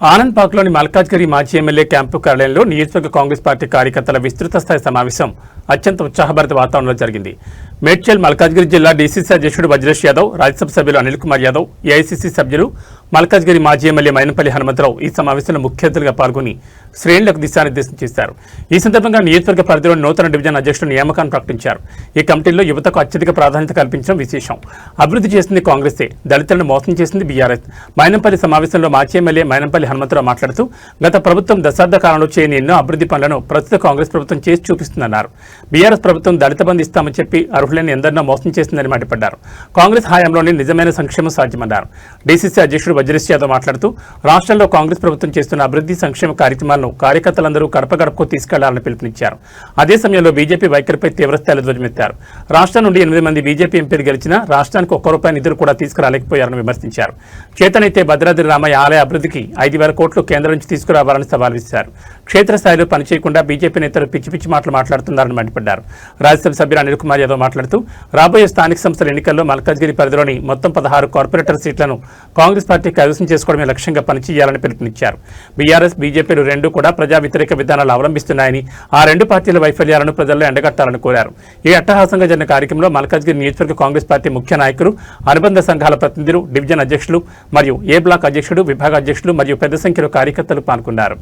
ఆనంద్ పార్క్లోని మల్కాజ్గిరి మాజీ MLA camp కార్యాలయంలో నియోజకవర్గ కాంగ్రెస్ పార్టీ కార్యకర్తల విస్తృత స్థాయి సమావేశం అత్యంత ఉత్సాహభరిత వాతావరణంలో జరిగింది. మేడ్చల్ మల్కాజ్గిరి జిల్లా డీసీసీ అధ్యక్షుడు వజ్రేష్ యాదవ్, రాజ్యసభ సభ్యులు అనిల్ కుమార్ యాదవ్, ఏఐసీసీ సభ్యులు మల్కాజ్గిరి మాజీ ఎమ్మెల్యే మైనంపల్లి హనుమంతరావు ఈ సమావేశంలో ముఖ్య అతిథులుగా పాల్గొని శ్రేణులకు దిశానిర్దేశం చేశారు. ఈ సందర్భంగా నియోజకవర్గ పరిధిలోని నూతన డివిజన్ అధ్యక్షుడు నియామకాన్ని ప్రకటించారు. ఈ కమిటీల్లో యువతకు అత్యధిక ప్రాధాన్యత కల్పించడం విశేషం. అభివృద్ధి చేసింది కాంగ్రెసే, దళితులను మోసం చేసింది బీఆర్ఎస్. మైనంపల్లి సమావేశంలో మాజీ ఎమ్మెల్యే మైనంపల్లి హనుమంతరావు మాట్లాడుతూ గత ప్రభుత్వం దశాబ్ద కాలంలో చేయని ఎన్నో అభివృద్ధి పనులను ప్రస్తుత కాంగ్రెస్ ప్రభుత్వం చేసి చూపిస్తుందన్నారు. బీఆర్ఎస్ ప్రభుత్వం దళిత బంధు ఇస్తామని చెప్పి అర్హులైన ఎందరినో మోసం చేసిందని మండిపడ్డారు. కాంగ్రెస్ హయాంలోనే నిజమైన సంక్షేమం సాధ్యమన్నారు. డీసీసీ అధ్యక్షుడు వజ్రేష్ యాదవ్ మాట్లాడుతూ రాష్ట్రంలో కాంగ్రెస్ ప్రభుత్వం చేస్తున్న అభివృద్ధి సంక్షేమ కార్యక్రమాలను కార్యకర్తలందరూ గడప గడపకు తీసుకెళ్లాలని పిలుపునిచ్చారు. అదే సమయంలో బీజేపీ వైఖరిపై తీవ్రస్థాయిలో ధ్వజమెత్తారు. రాష్ట్రం నుండి 8 మంది బీజేపీ ఎంపీలు గెలిచినా రాష్ట్రానికి ₹1 నిధులు కూడా తీసుకురాలేకపోయారని విమర్శించారు. చేతనైతే భద్రాద్రి రామయ్య ఆలయ అభివృద్ధికి 5,000 కోట్లు కేంద్రం నుంచి తీసుకురావాలని సవాల్ విసిరారు. క్షేత్రస్థాయిలో పనిచేయకుండా బీజేపీ నేతలు పిచ్చి పిచ్చి మాటలు మాట్లాడుతున్నారని మండిపడ్డారు. రాజ్యసభ సభ్యులు అనిల్ కుమార్ యాదవ్ మాట్లాడుతూ రాబోయే స్థానిక సంస్థల ఎన్నికల్లో మల్కాజ్గిరి పరిధిలోని మొత్తం 16 కార్పొరేటర్ సీట్లను కాంగ్రెస్ పార్టీ కైవసం చేసుకోవడమే లక్ష్యంగా పనిచేయాలని పిలుపునిచ్చారు. బీఆర్ఎస్, బీజేపీలు రెండూ కూడా ప్రజా వ్యతిరేక విధానాలు అవలంబిస్తున్నాయని, ఆ రెండు పార్టీల వైఫల్యాలను ప్రజల్లో ఎండగట్టాలని కోరారు. ఈ అట్టహాసంగా జరిగిన కార్యక్రమంలో మల్కాజ్గిరి నియోజకవర్గ కాంగ్రెస్ పార్టీ ముఖ్య నాయకులు, అనుబంధ సంఘాల ప్రతినిధులు, డివిజన్ అధ్యక్షులు మరియు ఏ బ్లాక్ అధ్యక్షుడు, విభాగ అధ్యక్షులు మరియు పెద్ద సంఖ్యలో కార్యకర్తలు పాల్గొన్నారు.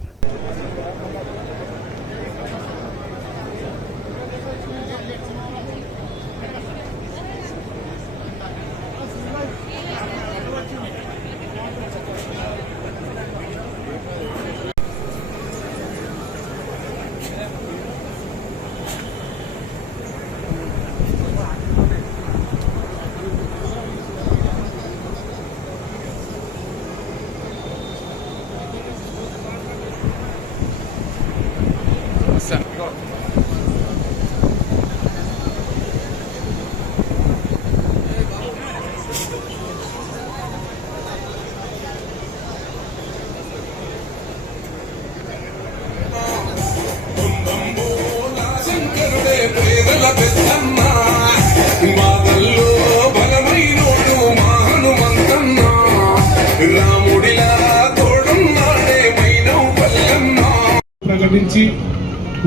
ప్రకటించి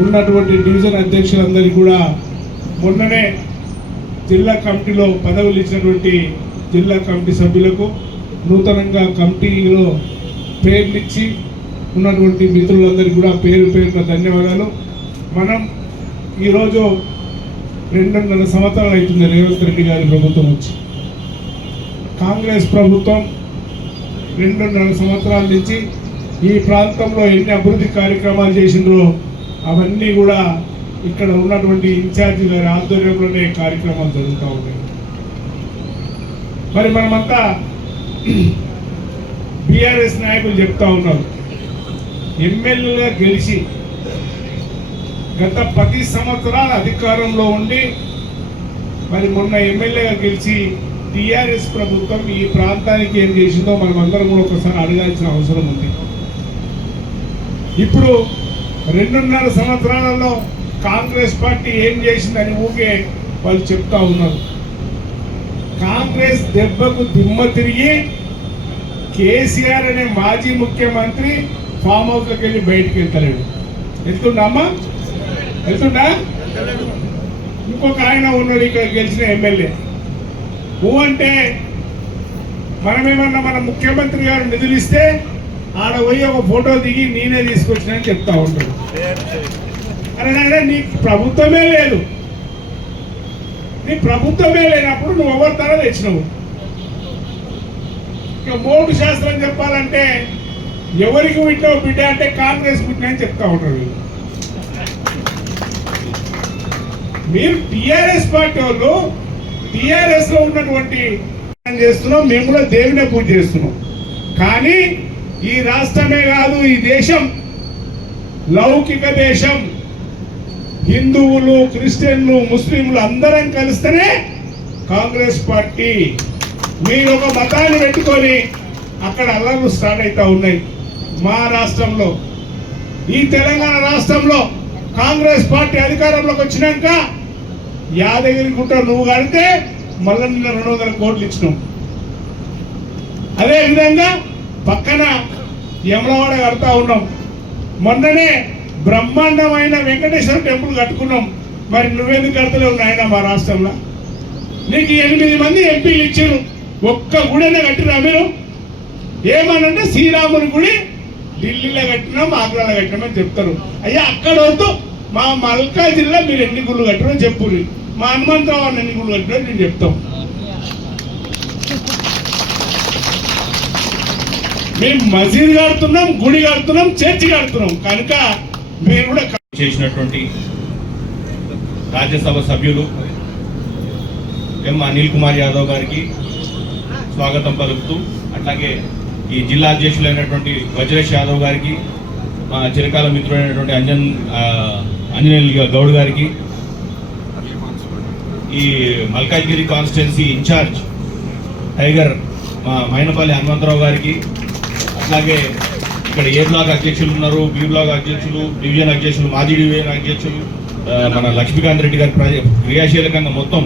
ఉన్నటువంటి డివిజన్ అధ్యక్షులందరికీ కూడా మొన్ననే జిల్లా కమిటీలో పదవులు ఇచ్చినటువంటి జిల్లా కమిటీ సభ్యులకు నూతనంగా కమిటీలో పేర్లు ఇచ్చి ఉన్నటువంటి మిత్రులందరికీ కూడా పేరున ధన్యవాదాలు. మనం ఈరోజు 2.5 సంవత్సరాలు అవుతుంది రేవంత్ రెడ్డి గారి ప్రభుత్వం వచ్చి. కాంగ్రెస్ ప్రభుత్వం 2.5 సంవత్సరాల నుంచి ఈ ప్రాంతంలో ఎన్ని అభివృద్ధి కార్యక్రమాలు చేసిండ్రో అవన్నీ కూడా ఇక్కడ ఉన్నటువంటి ఇన్ఛార్జి గారి ఆధ్వర్యంలోనే కార్యక్రమాలు జరుగుతూ ఉంటాయి. మరి మనమంతా బీఆర్ఎస్ నాయకులు చెప్తా ఉన్నారు, ఎమ్మెల్యేగా గెలిచి గత 10 సంవత్సరాల అధికారంలో ఉండి మరి మొన్న ఎమ్మెల్యేగా గెలిచి టీఆర్ఎస్ ప్రభుత్వం ఈ ప్రాంతానికి ఏం చేసిందో మనం అందరం కూడా ఒకసారి అడగాల్సిన అవసరం ఉంది. ఇప్పుడు 2.5 సంవత్సరాలలో కాంగ్రెస్ పార్టీ ఏం చేసిందని ఊకే వాళ్ళు చెప్తా ఉన్నారు. కాంగ్రెస్ దెబ్బకు దిమ్మ తిరిగి కేసీఆర్ అనే మాజీ ముఖ్యమంత్రి ఫామ్ హౌస్లోకి వెళ్ళి బయటికి వెళ్తలేడు. వెళ్తుండమ్మా, వెళ్తుండా? ఇంకొక ఆయన ఉన్నాడు ఇక్కడ గెలిచిన ఎమ్మెల్యే. అంటే మనమేమన్నా మన ముఖ్యమంత్రి గారు నిధులు ఇస్తే ఆడ పోయి ఒక ఫోటో దిగి నేనే తీసుకొచ్చినని చెప్తా ఉంటాడు. అరే నీకు ప్రభుత్వమే లేదు, నీ ప్రభుత్వమే లేనప్పుడు నువ్వు ఎవరి తర తెచ్చినావు? ఇక మోటు శాస్త్రం చెప్పాలంటే ఎవరికి పుట్టినావు బిడ్డ అంటే కాంగ్రెస్ పుట్టినని చెప్తా ఉంటాడు. మీరు టీఆర్ఎస్ పార్టీ వాళ్ళు టీఆర్ఎస్ లో ఉన్నటువంటి చేస్తున్నాం, మేము కూడా దేవునే పూజ చేస్తున్నాం. కానీ ఈ రాష్ట్రమే కాదు, ఈ దేశం లౌకిక దేశం. హిందువులు, క్రిస్టియన్లు, ముస్లింలు అందరం కలిస్తేనే కాంగ్రెస్ పార్టీ. మీరు ఒక మతాన్ని పెట్టుకొని అక్కడ అల్లర్లు స్టార్ట్ అవుతా ఉన్నాయి. మా రాష్ట్రంలో, ఈ తెలంగాణ రాష్ట్రంలో కాంగ్రెస్ పార్టీ అధికారంలోకి వచ్చినాక యాదగిరి గుట్ట నువ్వు కడితే మళ్ళీ నిన్న 200 కోట్లు ఇచ్చినాం. అదేవిధంగా పక్కన యమలవాడ కడతా ఉన్నాం. మొన్ననే బ్రహ్మాండమైన వెంకటేశ్వర టెంపుల్ కట్టుకున్నాం. మరి నువ్వెందుకు కడతలేవు నాయన? మా రాష్ట్రంలో నీకు 8 మంది ఎంపీలు ఇచ్చారు, ఒక్క గుడినే కట్టినా మీరు? ఏమనంటే శ్రీరాముని గుడి ఢిల్లీలో కట్టినాం, ఆగ్రాలో కట్టినామని చెప్తారు. అయ్యా అక్కడ వద్దు, మా మల్కాజిల్లా మీరు ఎన్ని గుళ్ళు కట్టినో చెప్పు. మా హనుమంతరావు అన్న ఎన్ని గుళ్ళు కట్టినో నేను చెప్తాం. మేము మసీద్ కడుతున్నాం, గుడి కడుతున్నాం, చర్చి కడుతున్నాం. కనుక మీరు కూడా చేసినటువంటి రాజ్యసభ సభ్యులు ఎం అనిల్ కుమార్ యాదవ్ గారికి స్వాగతం పలుకుతూ, అట్లాగే ఈ జిల్లా అధ్యక్షులైనటువంటి వజ్రేష్ యాదవ్ గారికి, మా చిరకాల మిత్రుడైనటువంటి అంజనేయులు గౌడ్ గారికి, ఈ మల్కాజ్గిరి కాన్స్టిట్యున్సీ ఇన్ఛార్జ్ టైగర్ మా మైనపల్లి హనుమంతరావు గారికి, అట్లాగే ఇక్కడ ఏ బ్లాక్ అధ్యక్షులు ఉన్నారు, బి బ్లాక్ అధ్యక్షులు, డివిజన్ అధ్యక్షులు, మాజీ డివిజన్ అధ్యక్షులు, మన లక్ష్మీకాంత్ రెడ్డి గారి క్రియాశీలకంగా మొత్తం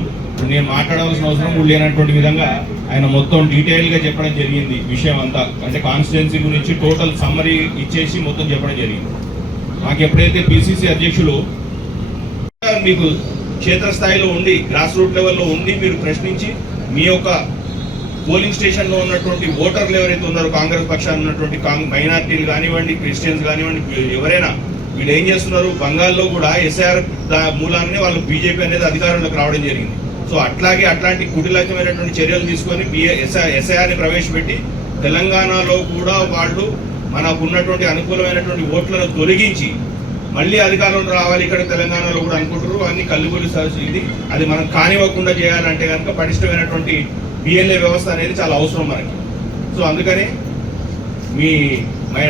నేను మాట్లాడవలసిన అవసరం కూడా లేనటువంటి విధంగా ఆయన మొత్తం డీటెయిల్ గా చెప్పడం జరిగింది. విషయం అంతా అంటే కాన్స్టిట్యున్సీ గురించి టోటల్ సమ్మరీ ఇచ్చేసి మొత్తం చెప్పడం జరిగింది. మాకు ఎప్పుడైతే పిసిసి అధ్యక్షులు మీకు క్షేత్రస్థాయిలో ఉండి గ్రాస్ రూట్ లెవెల్లో ఉండి మీరు ప్రశ్నించి మీ యొక్క పోలింగ్ స్టేషన్ లో ఉన్నటువంటి ఓటర్లు ఎవరైతే ఉన్నారో కాంగ్రెస్ పక్షాన్ని ఉన్నటువంటి మైనార్టీలు కానివ్వండి, క్రిస్టియన్స్ కానివ్వండి, ఎవరైనా వీళ్ళు ఏం చేస్తున్నారు, బంగాల్లో కూడా ఎస్ఐఆర్ మూలాన్ని వాళ్ళు బీజేపీ అనేది అధికారంలోకి రావడం జరిగింది. సో అట్లాంటి కుటిలమైనటువంటి చర్యలు తీసుకొని ఎస్ఐఆర్ ని ప్రవేశపెట్టి తెలంగాణలో కూడా వాళ్ళు మనకు ఉన్నటువంటి అనుకూలమైనటువంటి ఓట్లను తొలగించి మళ్ళీ అధికారంలో రావాలి ఇక్కడ తెలంగాణలో కూడా అనుకుంటారు. అన్ని కల్లుబొల్లి ఇది అది మనం కానివ్వకుండా చేయాలంటే కనుక పటిష్టమైనటువంటి బిఎల్ఏ వ్యవస్థ అనేది చాలా అవసరం మనకి. సో అందుకని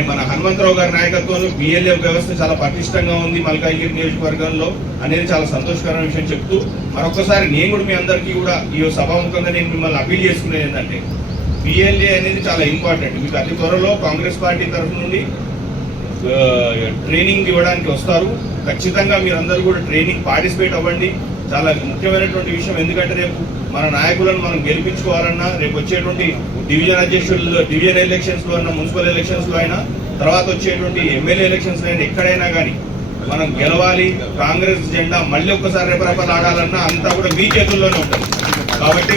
మన హనుమంతరావు గారి నాయకత్వంలో బిఎల్ఏ వ్యవస్థ చాలా పటిష్టంగా ఉంది మల్కాజ్గిరి నియోజకవర్గంలో అనేది చాలా సంతోషకరమైన విషయం చెప్తూ, మరొకసారి నేను కూడా మీ అందరికీ కూడా ఈ సభాముఖంగా నేను మిమ్మల్ని అపీల్ చేసుకునేది ఏంటంటే బిఎల్ఏ అనేది చాలా ఇంపార్టెంట్. మీకు అతి త్వరలో కాంగ్రెస్ పార్టీ తరఫు నుండి ట్రైనింగ్ ఇవ్వడానికి వస్తారు. ఖచ్చితంగా మీరందరూ కూడా ట్రైనింగ్ పార్టిసిపేట్ అవ్వండి. చాలా ముఖ్యమైనటువంటి విషయం. ఎందుకంటే రేపు మన నాయకులను మనం గెలిపించుకోవాలన్నా, రేపు వచ్చేటువంటి డివిజన్ అధ్యక్షులు డివిజన్ ఎలక్షన్స్ లో అయినా, మున్సిపల్ ఎలక్షన్స్ లో అయినా, తర్వాత వచ్చేటువంటి ఎమ్మెల్యే ఎలక్షన్స్ లో అయినా, ఎక్కడైనా కానీ మనం గెలవాలి. కాంగ్రెస్ జెండా మళ్ళీ ఒక్కసారి రెపరెపలు ఆడాలన్నా అంతా కూడా మీ చేతుల్లోనే ఉంటుంది. కాబట్టి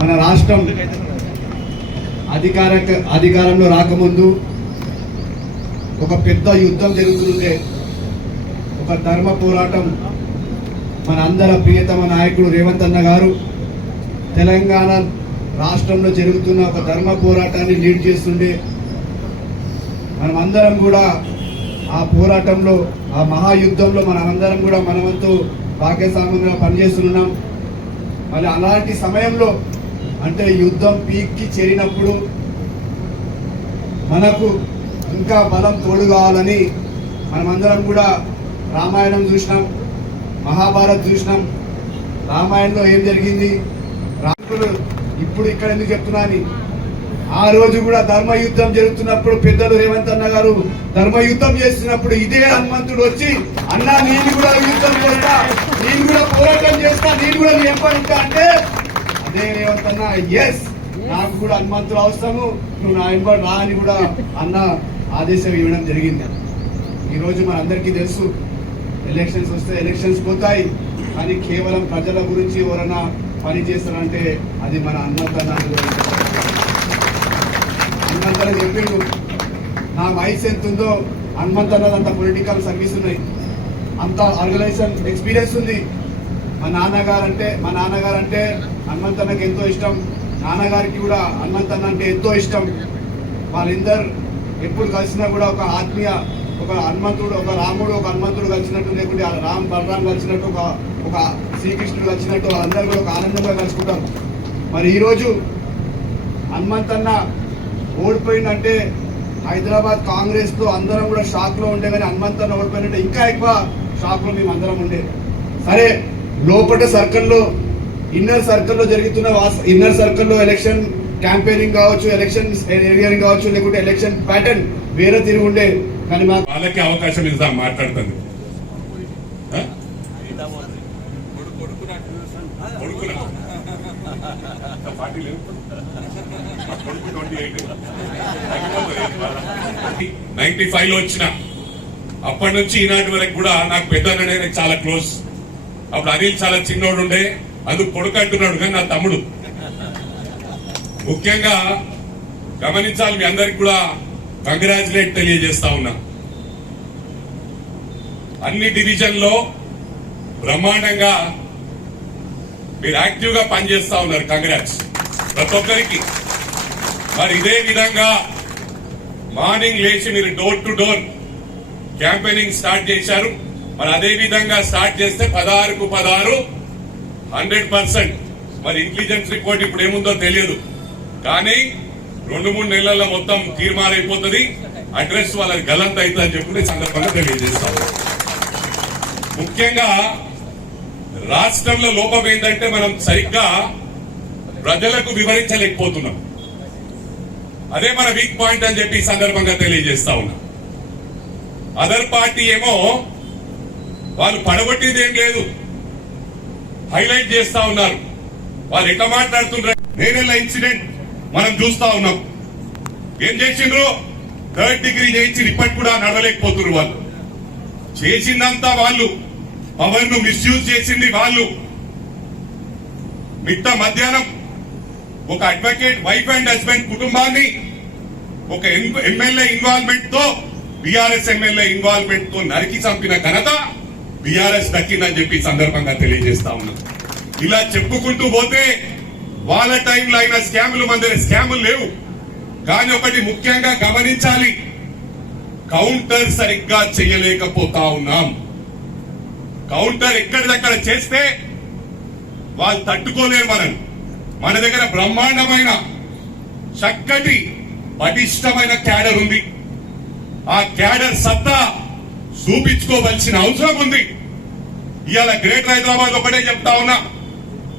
మన రాష్ట్రం అధికారంలో రాకముందు ఒక పెద్ద యుద్ధం జరుగుతుంటే, ఒక ధర్మ పోరాటం మన అందరి ప్రియతమ నాయకుడు రేవంత్ అన్న గారు తెలంగాణ రాష్ట్రంలో జరుగుతున్న ఒక ధర్మ పోరాటాన్ని లీడ్ చేస్తుండే. మనమందరం కూడా ఆ పోరాటంలో, ఆ మహాయుద్ధంలో మనమందరం కూడా మనవంతు భాగ్యస్వామ్యంగా పనిచేస్తున్నాం. మళ్ళీ అలాంటి సమయంలో అంటే యుద్ధం పీక్కి చేరినప్పుడు మనకు ఇంకా బలం తోడు కావాలని మనమందరం కూడా రామాయణం చూసినాం, మహాభారత్ చూసినాం. రామాయణంలో ఏం జరిగింది, రాముడు ఇప్పుడు ఇక్కడ ఎందుకు చెప్తున్నాను, ఆ రోజు కూడా ధర్మయుద్ధం జరుగుతున్నప్పుడు పెద్దలు రేవంత్ అన్న గారు ధర్మయుద్ధం చేస్తున్నప్పుడు ఇదే హనుమంతుడు వచ్చి, అన్నా నేను కూడా యుద్ధం చేస్తా, నేను కూడా పోరాటం చేస్తా, నేను కూడా నీ ఎంపడుతా అంటే అదే రేవంత్ అన్న ఎస్ నాకు కూడా హనుమంతుడు అవసరము, నువ్వు నా ఎంపడు రా అని కూడా అన్న ఆదేశం ఇవ్వడం జరిగింది. ఈరోజు మనందరికీ తెలుసు, ఎలక్షన్స్ వస్తే ఎలక్షన్స్ పోతాయి, కానీ కేవలం ప్రజల గురించి ఎవరైనా పని చేస్తారంటే అది మన హనుమంతన్న చెప్పిండు. నా వయసు ఎంత ఉందో హనుమంతన్నది అంత పొలిటికల్ సర్వీస్ ఉన్నాయి, అంత ఆర్గనైజేషన్ ఎక్స్పీరియన్స్ ఉంది. మా నాన్నగారు అంటే హనుమంతన్నకి ఎంతో ఇష్టం, నాన్నగారికి కూడా హనుమంతన్న అంటే ఎంతో ఇష్టం. వాళ్ళిద్దరు ఎప్పుడు కలిసినా కూడా ఒక ఆత్మీయ, ఒక హనుమంతుడు, ఒక రాముడు, ఒక హనుమంతుడు కలిసినట్టు, లేకుంటే బలరాం కలిసినట్టు, ఒక శ్రీకృష్ణుడు కలిసినట్టు వాళ్ళందరూ కూడా ఒక ఆనందంగా కలుసుకుంటారు. మరి ఈరోజు హనుమంతన్న ఓడిపోయిందంటే హైదరాబాద్ కాంగ్రెస్ లో అందరం కూడా షాక్ లో ఉండే, కానీ హనుమంతన్న ఓడిపోయినట్టే ఇంకా ఎక్కువ షాక్ లో మేము అందరం ఉండే. సరే, లోపల సర్కిల్లో, ఇన్నర్ సర్కిల్లో జరుగుతున్న ఇన్నర్ సర్కిల్లో ఎలక్షన్ క్యాంపెయినింగ్ కావచ్చు, ఎలక్షన్ ఏరియానింగ్ కావచ్చు, లేకుంటే ఎలక్షన్ ప్యాటర్న్ వేరే తిరిగి ఉండే. కానీ వాళ్ళకి అవకాశం ఇద్దాం మాట్లాడుతుంది. కొడుకున పార్టీ లేవు 95 లో వచ్చిన అప్పటి నుంచి ఈనాటి వరకు కూడా నాకు పెద్ద అన్ననే చాలా క్లోజ్. అప్పుడు అనిల్ చాలా చిన్నోడు ఉండే, అందుకు కొడుకు అంటున్నాడు కానీ నా తమ్ముడు. ముఖ్యంగా గమనించాలి, మీ అందరికి కూడా కంగ్రాచులేట్ తెలియజేస్తా ఉన్నా. అన్ని డివిజన్ లో బ్రహ్మాండంగా మీరు యాక్టివ్ గా పనిచేస్తా ఉన్నారు. కంగ్రాట్స్ ప్రతి ఒక్కరికి. మరి ఇదే విధంగా మార్నింగ్ లేచి మీరు door to door campaigning start చేశారు. మరి అదే విధంగా స్టార్ట్ చేస్తే 16కు 16 100%. మరి ఇంటెలిజెన్స్ రిపోర్ట్ ఇప్పుడు ఏముందో తెలియదు, కానీ 2-3 నెలల్లో మొత్తం తీర్మానైపోతుంది. అడ్రస్ వాళ్ళకి గలంత అవుతుందని చెప్పి సందర్భంగా తెలియజేస్తాం. ముఖ్యంగా రాష్ట్రంలో లోపం ఏంటంటే మనం సరిగ్గా ప్రజలకు వివరించలేకపోతున్నాం. అదే మన వీక్ పాయింట్ అని చెప్పి ఈ సందర్భంగా తెలియజేస్తా ఉన్నా. అదర్ పార్టీ ఏమో వాళ్ళు పడగొట్టింది ఏం లేదు, హైలైట్ చేస్తా ఉన్నారు. వాళ్ళు ఎట్లా మాట్లాడుతున్నారు. నేనెళ్ళ ఇన్సిడెంట్ మనం చూస్తా ఉన్నాం. ఏం చేసిండ్రు? 3rd డిగ్రీ చేయించి ఇప్పటి కూడా నడవలేకపోతున్నారు. వాళ్ళు చేసిందంతా వాళ్ళు, పవర్ ను మిస్యూజ్ చేసింది వాళ్ళు. మిట్ట మధ్యాహ్నం ఒక అడ్వకేట్ వైఫ్ అండ్ హస్బెండ్ కుటుంబాన్ని ఒక ఎమ్మెల్యే ఇన్వాల్వ్మెంట్ తో, బీఆర్ఎస్ ఎమ్మెల్యే ఇన్వాల్వ్మెంట్ తో నరికి చంపిన ఘనత బీఆర్ఎస్ దక్కిందని చెప్పి సందర్భంగా తెలియజేస్తా ఉన్నాం. ఇలా చెప్పుకుంటూ పోతే వాళ్ళ టైంలో అయిన స్కాములు మన దగ్గర స్కాములు లేవు. కానీ ఒకటి ముఖ్యంగా గమనించాలి, కౌంటర్ సరిగ్గా చేయలేకపోతా ఉన్నాం. కౌంటర్ ఎక్కడిదక్కడ చేస్తే వాళ్ళు తట్టుకోలేరు మనం. మన దగ్గర బ్రహ్మాండమైన చక్కటి పటిష్టమైన క్యాడర్ ఉంది. ఆ క్యాడర్ సత్తా చూపించుకోవలసిన అవసరం ఉంది. ఇవాళ గ్రేటర్ హైదరాబాద్ ఒకటే చెప్తా ఉన్నా,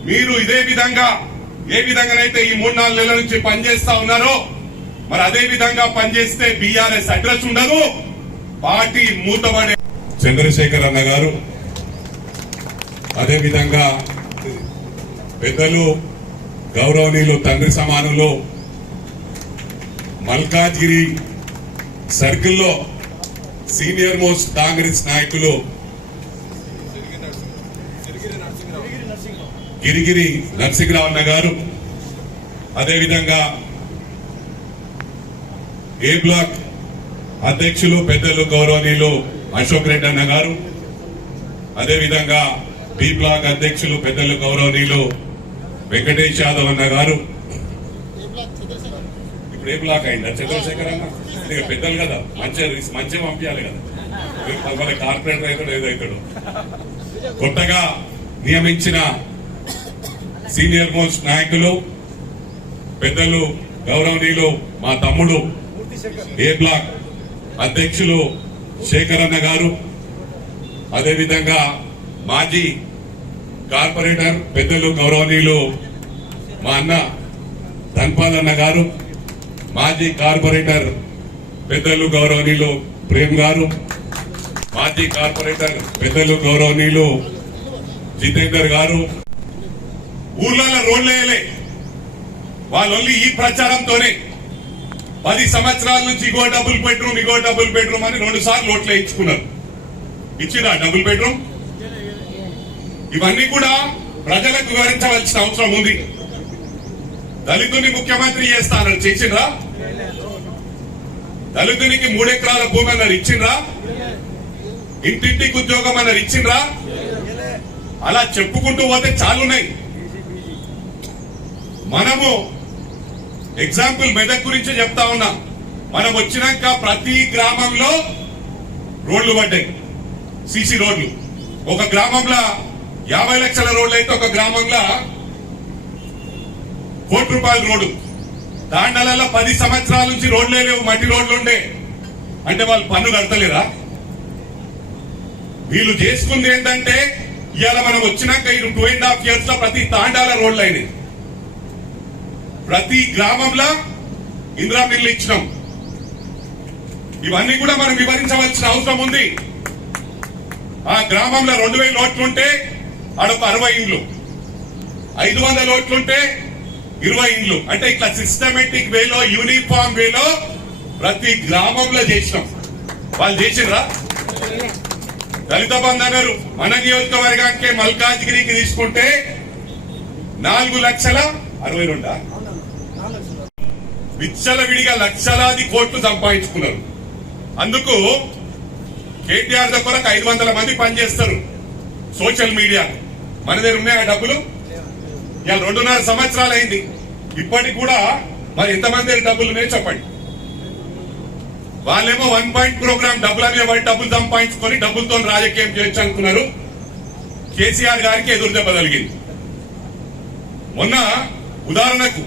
మీరు ఇదే విధంగా ఏ విధంగానైతే ఈ 3-4 నెలల నుంచి పనిచేస్తా ఉన్నారో మరి అదే విధంగా పనిచేస్తే బీఆర్ఎస్ అడ్రస్ ఉండదు, పార్టీ మూతపడే. చంద్రశేఖర్ అన్న గారు, అదే విధంగా పెద్దలు గౌరవనీయులు తండ్రి సమానులు మల్కాజ్గిరి సర్కిల్లో సీనియర్ మోస్ట్ కాంగ్రెస్ నాయకులు గిరిగిరి నరసింహరావు అన్న గారు, అదేవిధంగా ఏ బ్లాక్ అధ్యక్షులు పెద్దలు గౌరవనీయులు అశోక్ రెడ్డి అన్న గారు, అదేవిధంగా బి బ్లాక్ అధ్యక్షులు పెద్దలు గౌరవనీయులు వెంకటేష్ యాదవ్ అన్న గారు. ఇప్పుడు ఏ బ్లాక్ అయిందా? చంద్రశేఖర్ అన్న ఇక పెద్దలు కదా, మంచిగా పంపించాలి కదా. మన కార్పొరేటర్ అవుతాడు ఏదైతాడు. కొత్తగా నియమించిన సీనియర్ మోస్ట్ నాయకులు పెద్దలు గౌరవనీయులు మా తమ్ముడు ఏ బ్లాక్ అధ్యక్షులు శేఖర్ అన్న గారు, అదేవిధంగా మాజీ కార్పొరేటర్ పెద్దలు గౌరవనీయులు మా అన్న ధన్పాల్ అన్న గారు, మాజీ కార్పొరేటర్ పెద్దలు గౌరవనీయులు ప్రేమ్ గారు, మాజీ కార్పొరేటర్ పెద్దలు గౌరవనీయులు జితేందర్ గారు. ఊర్లలో రోడ్లు వేయలే వాళ్ళు, ఈ ప్రచారంతోనే 10 సంవత్సరాల నుంచి ఇగో డబుల్ బెడ్రూమ్ అని 2 సార్లు ఓట్లు వేయించుకున్నారు. ఇచ్చిరా డబుల్ బెడ్రూమ్? ఇవన్నీ కూడా ప్రజలకు వివరించవలసిన అవసరం ఉంది. దళితుని ముఖ్యమంత్రి చేస్తానని చేసిండ్రా? దళితునికి 3 ఎకరాల భూమి అన్నారు, ఇచ్చిండ్రా? ఇంటింటికి ఉద్యోగం అన్నారు, ఇచ్చిండ్రా? అలా చెప్పుకుంటూ పోతే చాలున్నాయి. మనము ఎగ్జాంపుల్ మెదక్ గురించి చెప్తా ఉన్నా. మనం వచ్చినాక ప్రతి గ్రామంలో రోడ్లు పడ్డాయి, సీసీ రోడ్లు. ఒక గ్రామంలో 50 లక్షల రోడ్లు అయితే ఒక గ్రామంలో 1 కోటి రూపాయల రోడ్డు. దాండలలో 10 సంవత్సరాల నుంచి రోడ్లే లేవు, మట్టి రోడ్లు ఉండే. అంటే వాళ్ళు పన్ను కడతలేరా? వీళ్ళు చేసుకుంది ఏంటంటే ఇవాళ మనం వచ్చినాక 2.5 years లో ప్రతి తాండాల రోడ్లు అయినాయి. ప్రతి గ్రామంలో ఇందిరా మిల్లు ఇచ్చినాం. ఇవన్నీ కూడా మనం వివరించవలసిన అవసరం ఉంది. ఆ గ్రామంలో 2000 ఓట్లుంటే ఆడొక 60 ఇండ్లు, 500 ఓట్లుంటే 20 ఇండ్లు అంటే ఇట్లా సిస్టమేటిక్ వేలో యూనిఫామ్ వేలో ప్రతి గ్రామంలో చేసినాం. వాళ్ళు చేసిర్రా? దళిత బంధు అన్నారు. మన నియోజకవర్గానికి మల్కాజ్గిరికి తీసుకుంటే 4,62,000 విచ్చలవిడిగా లక్షలాది కోట్లు సంపాదించుకున్నారు. అందుకు కేటీఆర్ దగ్గర 500 మంది పనిచేస్తారు సోషల్ మీడియా. మన దగ్గర ఉన్నాయి ఆ డబ్బులు. ఇలా 2.5 సంవత్సరాలు అయింది. ఇప్పటికి కూడా మరి ఎంతమంది దగ్గర డబ్బులు ఉన్నాయో చెప్పండి. వాళ్ళేమో 1 పాయింట్ ప్రోగ్రామ్ డబ్బులనే వాడి డబ్బులు సంపాదించుకొని డబ్బులతో రాజకీయం చేయొచ్చు అనుకున్నారు. కేసీఆర్ గారికి ఎదురు దెబ్బ కలిగింది. మొన్న ఉదాహరణకు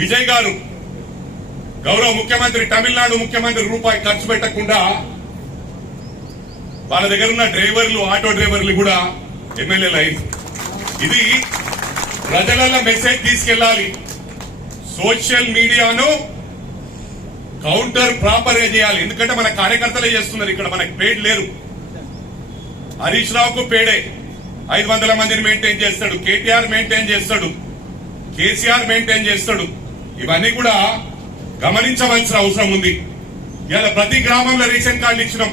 విజయ్ గారు గౌరవ ముఖ్యమంత్రి, తమిళనాడు ముఖ్యమంత్రి రూపాయి ఖర్చు పెట్టకుండా వాళ్ళ దగ్గర ఉన్న డ్రైవర్లు, ఆటో డ్రైవర్లు కూడా ఎమ్మెల్యేలు అయింది. ఇది ప్రజల మెసేజ్ తీసుకెళ్లాలి. సోషల్ మీడియాను కౌంటర్ ప్రాపర్ గా చేయాలి. ఎందుకంటే మన కార్యకర్తలే చేస్తున్నారు. ఇక్కడ మనకి పేడ్ లేరు. హరీష్ రావుకు పేడే 500 మందిని మెయింటైన్ చేస్తాడు, కేటీఆర్ మెయింటైన్ చేస్తాడు, కేసీఆర్ మెయింటైన్ చేస్తాడు. ఇవన్నీ కూడా గమనించవలసిన అవసరం ఉంది. ఇలా ప్రతి గ్రామంలో రేషన్ కార్డులు ఇచ్చినాం.